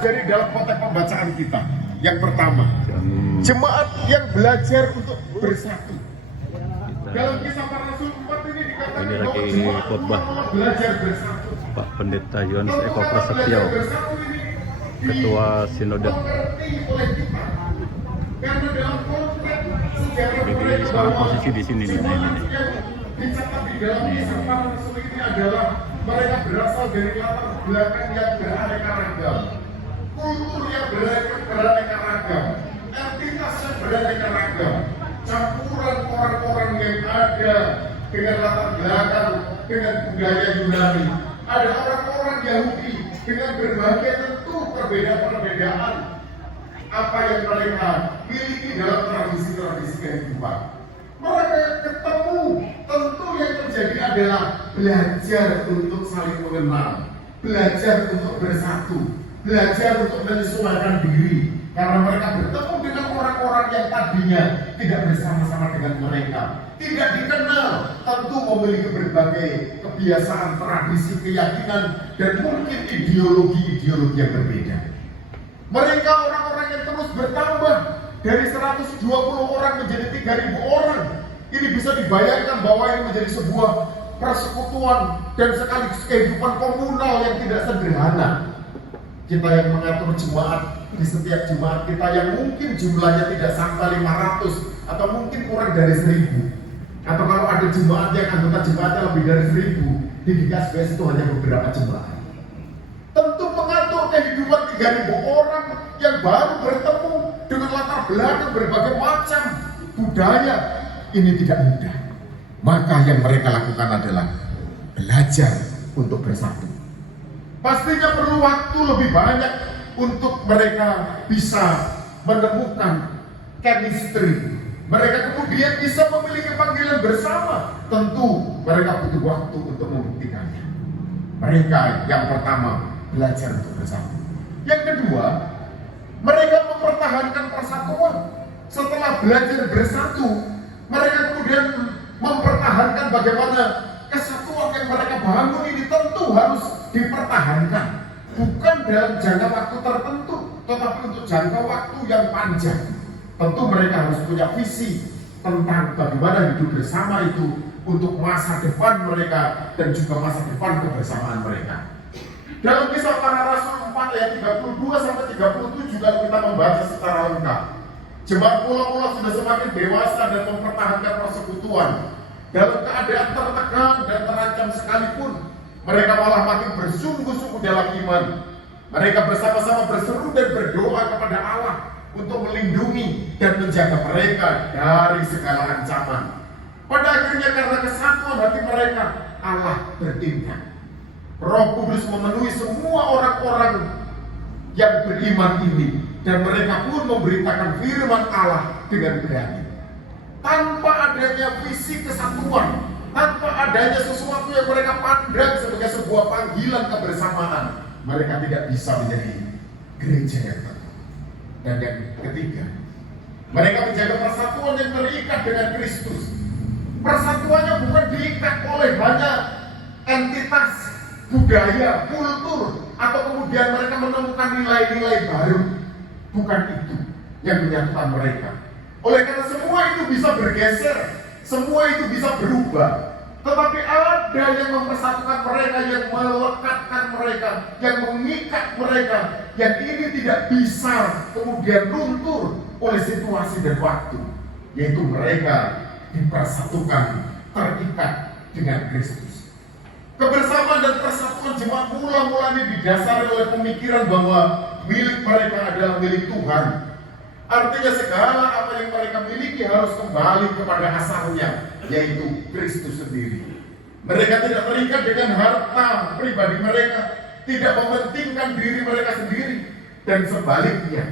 Jadi dalam konteks pembacaan kita, yang pertama, jemaat yang belajar untuk bersatu. Dalam Kisah Para Rasul 4 ini dikatakan ini bahwa lagi jemaat khotbah belajar bersatu. Pak Pendeta Yohanes Eko Prasetyo, Ketua Sinode. Karena dalam konteks sejarah Jadi mereka sekarang posisi di sini nih, nah ini. dicatat di dalam Kisah Para Rasul ini adalah mereka berasal dari latar belakang yang beraneka ragam, kultur yang beraneka ragam, entitas yang beraneka ragam, campuran orang-orang yang ada dengan latar belakang dengan budaya Yunani, ada orang-orang Yahudi dengan berbagai tentu perbedaan-perbedaan apa yang mereka miliki dalam tradisi-tradisi kehidupan. Mereka ketemu, tentu yang terjadi adalah belajar untuk saling mengenal, belajar untuk bersatu, belajar untuk menyesuaikan diri. Karena mereka bertemu dengan orang-orang yang tadinya tidak bersama-sama dengan mereka, tidak dikenal, tentu memiliki berbagai kebiasaan, tradisi, keyakinan, dan mungkin ideologi-ideologi yang berbeda. Mereka orang-orang yang terus bertambah dari 120 orang menjadi 3.000 orang. Ini bisa dibayangkan bahwa ini menjadi sebuah persekutuan dan sekaligus kehidupan komunal yang tidak sederhana. Kita yang mengatur jemaat, di setiap jemaat kita yang mungkin jumlahnya tidak sampai 500 atau mungkin kurang dari 1.000, atau kalau ada jemaat yang anggota jemaatnya lebih dari 1.000, di GKSBS itu hanya beberapa jemaat. Tentu mengatur kehidupan 3.000 orang yang baru bertemu dengan latar belakang berbagai macam budaya, ini tidak mudah. Maka yang mereka lakukan adalah belajar untuk bersatu. Pastinya perlu waktu lebih banyak untuk mereka bisa menemukan chemistry. Mereka kemudian bisa memiliki panggilan bersama. Tentu mereka butuh waktu untuk membuktikannya. Mereka yang pertama belajar untuk bersatu. Yang kedua, mereka mempertahankan persatuan. Setelah belajar bersatu, mereka kemudian mempertahankan bagaimana kesatuan yang mereka bangun ini tentu harus dipertahankan. Bukan dalam jangka waktu tertentu, tetapi untuk jangka waktu yang panjang. Tentu mereka harus punya visi tentang bagaimana hidup bersama itu untuk masa depan mereka dan juga masa depan kebersamaan mereka. Dalam Kisah Para Rasul 4 ayat 32 sampai 37 kalau kita membaca secara lengkap, jemaat mula-mula sudah semakin dewasa dan mempertahankan persekutuan. Dalam keadaan tertekan dan terancam sekalipun, mereka malah makin bersungguh-sungguh dalam iman. Mereka bersama-sama berseru dan berdoa kepada Allah untuk melindungi dan menjaga mereka dari segala ancaman. Pada akhirnya karena kesatuan hati mereka, Allah bertindak. Roh Kudus memenuhi semua orang-orang yang beriman ini, dan mereka pun memberitakan firman Allah dengan berani. Tanpa adanya visi kesatuan, tanpa adanya sesuatu yang mereka pandang sebagai sebuah panggilan kebersamaan, mereka tidak bisa menjadi gereja yang teguh. Dan yang ketiga, mereka menjaga persatuan yang terikat dengan Kristus. Persatuannya bukan diikat oleh banyak entitas, budaya, kultur, atau kemudian mereka menemukan nilai-nilai baru. Bukan itu yang menyatukan mereka. Oleh karena semua itu bisa bergeser, semua itu bisa berubah, tetapi ada yang mempersatukan mereka, yang melekatkan mereka, yang mengikat mereka, yang ini tidak bisa kemudian luntur oleh situasi dan waktu, yaitu mereka dipersatukan, terikat dengan Kristus. Kebersamaan dan persatuan jemaat mula-mula ini didasari oleh pemikiran bahwa milik mereka adalah milik Tuhan. Artinya segala apa yang mereka miliki harus kembali kepada asalnya, yaitu Kristus sendiri. Mereka tidak terikat dengan harta pribadi mereka, tidak mementingkan diri mereka sendiri, dan sebaliknya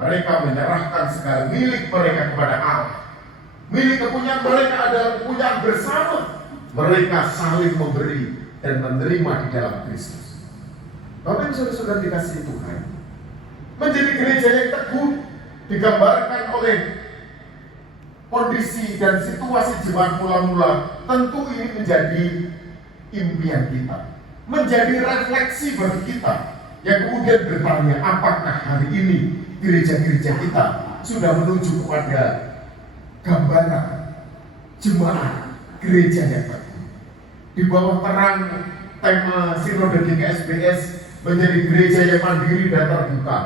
mereka menyerahkan segala milik mereka kepada Allah. Milik kepunyaan mereka adalah kepunyaan bersama. Mereka saling memberi dan menerima di dalam Kristus. Bapak dan saudara-saudara dikasihi Tuhan, menjadi gereja yang teguh digambarkan oleh kondisi dan situasi jemaat mula-mula. Tentu ini menjadi impian kita, menjadi refleksi bagi kita yang kemudian bertanya, apakah hari ini gereja-gereja kita sudah menuju kepada gambaran jemaat gereja yang baru. Di bawah terang tema Sinode GKSBS menjadi gereja yang mandiri dan terbuka.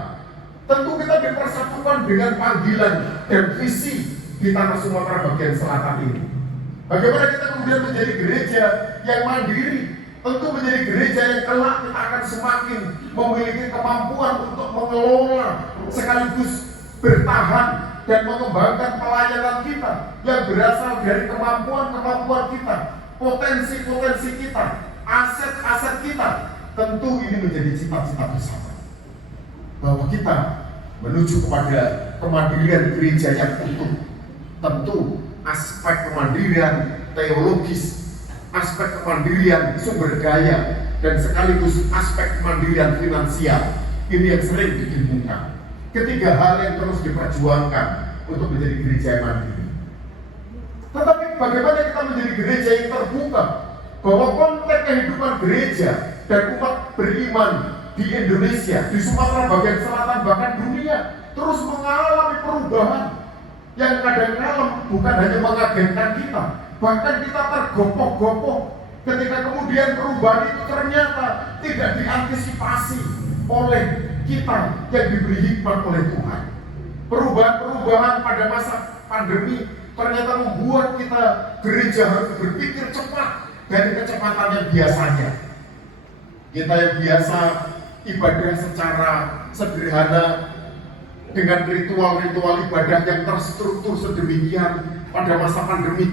Tentu kita dipersatukan dengan panggilan dan visi di tanah Sumatera bagian selatan ini. Bagaimana kita kemudian menjadi gereja yang mandiri? Tentu menjadi gereja yang kelak kita akan semakin memiliki kemampuan untuk mengelola sekaligus bertahan dan mengembangkan pelayanan kita yang berasal dari kemampuan-kemampuan kita, potensi-potensi kita, aset-aset kita. Tentu ini menjadi cita-cita bersama bahwa kita menuju kepada kemandirian gereja yang utuh. Tentu aspek kemandirian teologis, aspek kemandirian sumber daya, dan sekaligus aspek kemandirian finansial ini yang sering didengungkan. Ketiga hal yang terus diperjuangkan untuk menjadi gereja yang mandiri. Tetapi bagaimana kita menjadi gereja yang terbuka, bahwa konteks kehidupan gereja dan umat beriman di Indonesia, di Sumatera bagian selatan, bahkan dunia terus mengalami perubahan yang kadang-kadang bukan hanya mengagetkan kita, bahkan kita tergopoh-gopoh ketika kemudian perubahan itu ternyata tidak diantisipasi oleh kita yang diberi hikmat oleh Tuhan. Perubahan-perubahan pada masa pandemi ternyata membuat kita gereja harus berpikir cepat dari kecepatan yang biasanya. Kita yang biasa ibadah secara sederhana dengan ritual-ritual ibadah yang terstruktur sedemikian pada masa pandemi,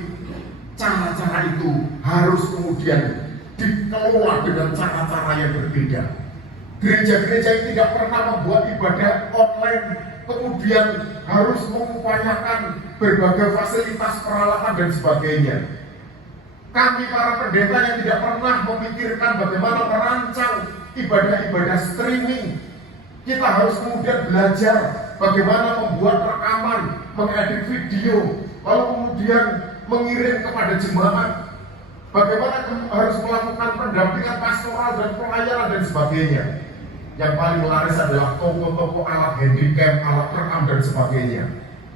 cara-cara itu harus kemudian dikelola dengan cara-cara yang berbeda. Gereja-gereja yang tidak pernah membuat ibadah online kemudian harus mengupayakan berbagai fasilitas peralatan dan sebagainya. Kami para pendeta yang tidak pernah memikirkan bagaimana merancang ibadah-ibadah streaming, kita harus kemudian belajar bagaimana membuat rekaman, mengedit video, lalu kemudian mengirim kepada jemaat, bagaimana harus melakukan pendampingan pastoral dan pelayanan dan sebagainya. Yang paling laris adalah toko-toko alat handicap, alat rekam dan sebagainya.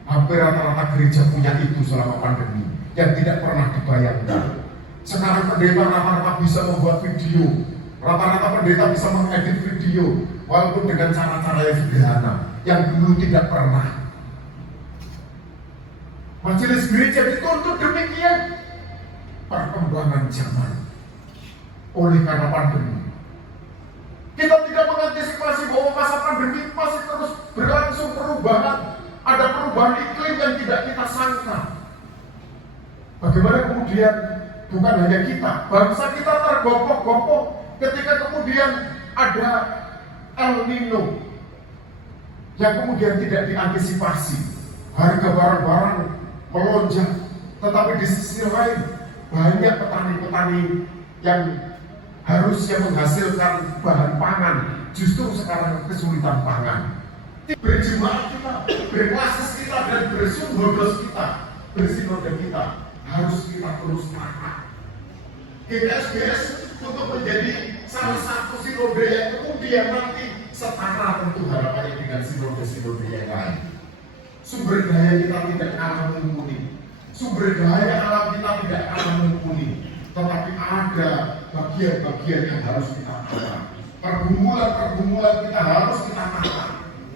Hampir rata-rata gereja punya itu selama pandemi yang tidak pernah dibayangkan. Sekarang pendeta rata-rata bisa membuat video, rata-rata pendeta bisa mengedit video, walaupun dengan cara-cara yang sederhana, yang dulu tidak pernah. Majelis gereja dituntut demikian. Perkembangan zaman oleh karena pandemi, kita tidak mengantisipasi bahwa masa pandemi masih terus berlangsung perubahan. Ada perubahan iklim yang tidak kita sangka. Bagaimana kemudian bukan hanya kita, bangsa kita tergopoh-gopoh ketika kemudian ada El Nino yang kemudian tidak diantisipasi. Harga barang-barang melonjak, tetapi di sisi lain banyak petani-petani yang harusnya menghasilkan bahan pangan justru sekarang kesulitan pangan. Berjemaat kita, berklasis kita, dan bersumberdos kita, bersinode kita harus kita terus taat. GKSBS untuk menjadi salah satu sinode yang kemudian nanti setara tentu harapannya dengan sinode-sinode yang lain. Sumber daya kita tidak kalah mumpuni, sumber daya alam kita tidak kalah mumpuni, tetapi ada bagian-bagian yang harus kita tata. Pergumulan-pergumulan kita harus kita tata.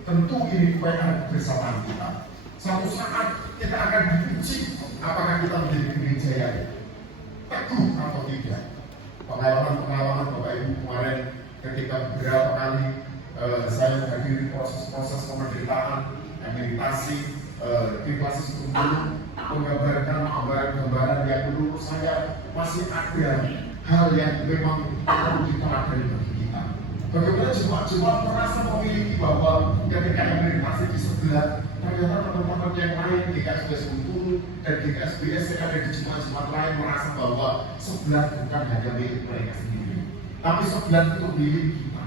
Tentu ini upaya kebersamaan kita. Suatu saat kita akan diuji apakah kita menjadi gereja yang teguh atau tidak. Pengalaman-pengalaman Bapak Ibu kemarin ketika beberapa kali saya menghadiri proses-proses pemerintahan, meditasi di klasis umum, menggambarkan gambaran-gambaran yang menurut saya masih ada hal yang memang perlu diterapkan bagi kita. Bagaimana jemaat-jemaat merasa memiliki bahwa ketika yang meditasi di sebelah, ternyata teman-teman yang lain di GKSBS Bengkulu dan GKSBS yang ada di jemaat-jemaat lain merasa bahwa sebelah bukan hanya milik mereka sendiri, tapi sebelah itu milik kita.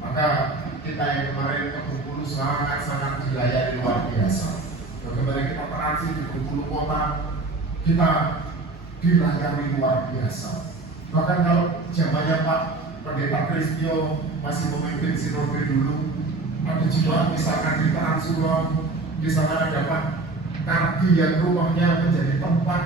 Maka kita yang kemarin ke Bengkulu sangat-sangat dilayani luar biasa. Bagaimana kita terasi di Bengkulu kota, kita dilayani luar biasa. Bahkan kalau zamannya Pak Pendeta Kristio masih memimpin sinode dulu. Ada juga misalkan di Transulon, di sana ada Pak Kardi yang rumahnya menjadi tempat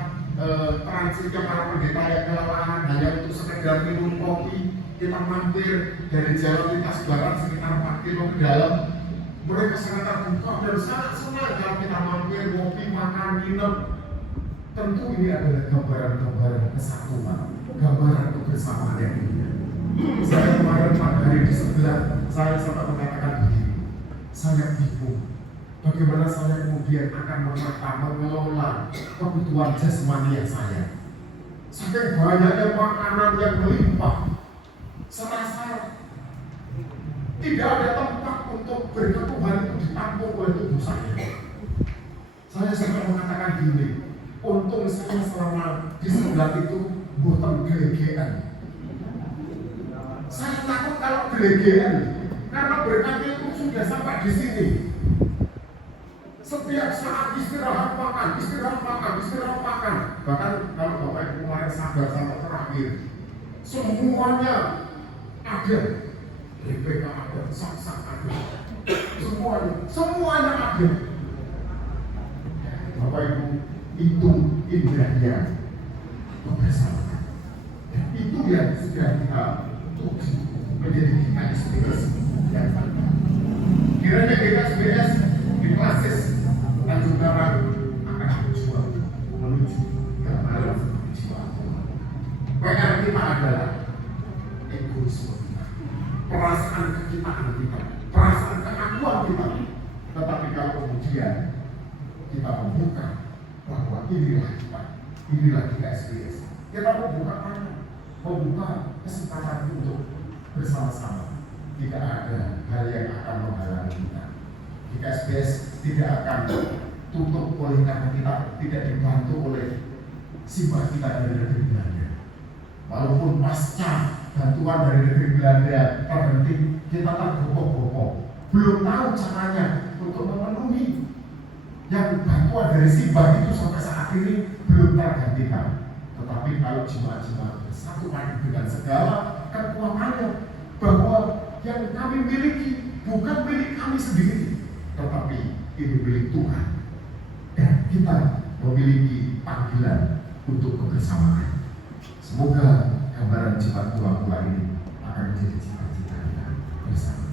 transitnya para pendeta yang kelelahan hanya untuk sekedar minum kopi. Kita mampir dari jalan lintas barat sekitar 4 kilo ke dalam. Mereka sangat terbuka dan sangat senang kalau kita mampir, kopi, makan, minum. Tentu ini adalah gambaran-gambaran kesatuan, gambaran kebersamaan yang indah. Saya kemarin pagi hari di sebelah, saya sempat mengatakan begini, saya bingung bagaimana saya kemudian akan mengelola kebutuhan jasmani saya. Saking banyaknya makanan yang melimpah, serasa tidak ada tempat untuk berketuhan itu ditampung oleh tubuh saya. Saya sempat mengatakan gini, untung saya selama di sebelah itu bukan gelegean. Saya takut kalau gelegean, karena berkat itu sudah sampai di sini. Setiap saat istirahat makan. Bahkan kalau Bapak Ibu kemarin sabar sampai terakhir, semuanya ada. BPK ada, sak-sak ada. Semuanya ada. Bapak Ibu, itu indahnya kebersamaan. Dan itu yang sudah kita tuju menjadi kita SBS yang bangga. Kiranya kita SBS di klasis Tanjung Karang akan berjuang menuju gambaran jiwa. PR kita adalah egoisme kita, perasaan kekitaan kita, perasaan keakuan kita. Tetapi kalau kemudian kita membuka bahwa inilah kita SBS, kita membuka kesempatan untuk bersama-sama. Tidak ada hal yang akan menghalangi kita. Jika SBS tidak akan tutup oleh karena kita tidak dibantu oleh simbah kita dari negeri Belanda. Walaupun pasca bantuan dari negeri Belanda terhenti, kita tergopok-gopok. Belum tahu caranya untuk memenuhi yang bantuan dari simbah itu sampai saat ini belum tergantikan. Tetapi kalau jiwa-jiwa bersatu padu dengan segala kekuatannya, bahwa yang kami miliki bukan milik kami sendiri, tetapi ini milik Tuhan. Dan kita memiliki panggilan untuk kebersamaan. Semoga gambaran jiwa tua ini akan menjadi cita-cita kita bersama.